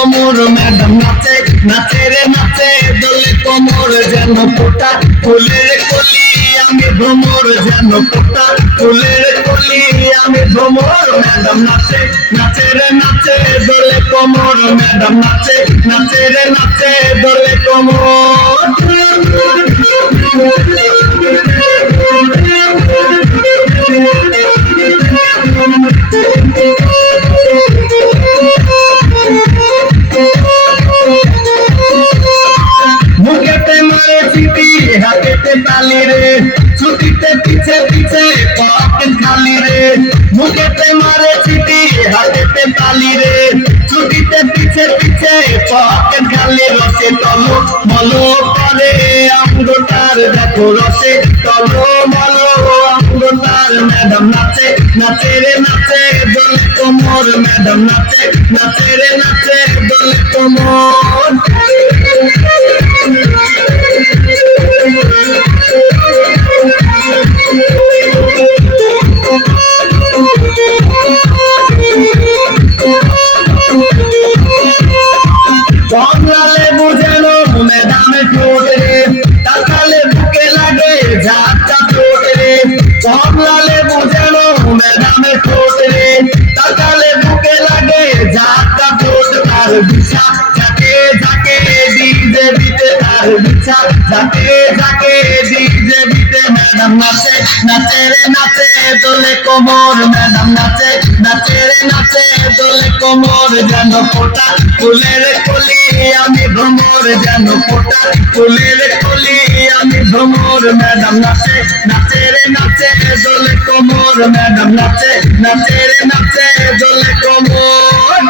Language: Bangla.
কোমর ম্যাডাম নাচে নাচে রে নাচে দোলে কোমর যেন ফোটা ফুলের কলি আমি ভ্রমর যেন ফোটা ফুলের কলি আমি ভ্রমর ম্যাডাম নাচে নাচে রে নাচে দোলে কোমর ম্যাডাম নাচে নাচে রে নাচে দোলে কোমর মুখেতে মারে চিঠি হাতেতে তালি রে ছুটিতে পিছে পিছে পকেট খালি রে মুখেতে মারে চিঠি হাতেতে তালি রে ছুটিতে পিছে পিছে পকেট খালি রসে তলো মলো করে আঙ্গুটার দেখো রসে তলো মলো আঙ্গুটার ম্যাডাম নাচে নাচে রে নাচে দোলে কোমর ম্যাডাম নাচে নাচে রে নাচে দোলে কোমর কমলা লেবু যেন ম্যাডামে ঠোঁট রে তাকালে বুকে লাগে ঝাঁকটা ঠোঁট রে কমলা লেবু যেন ম্যাডামে ঠোঁট রে তাকালে বুকে লাগে ঝাঁকটা ঠোঁট তার বিছা যাকে যাকে ডিজে বিতে তার বিছা যাকে যাকে ডিজে বিতে ম্যাডাম নাচে নাচে রে নাচে দোলে কোমর ম্যাডাম নাচে নাচে রে নাচে দোলে কোমর যেন ফোটা ফুলের কলি আমি ভ্রমর যেন ফোটা ফুলের কলি আমি ভ্রমর ম্যাডাম নাচে নাচে রে নাচে দোলে কোমর ম্যাডাম নাচে নাচে রে নাচে দোলে কোমর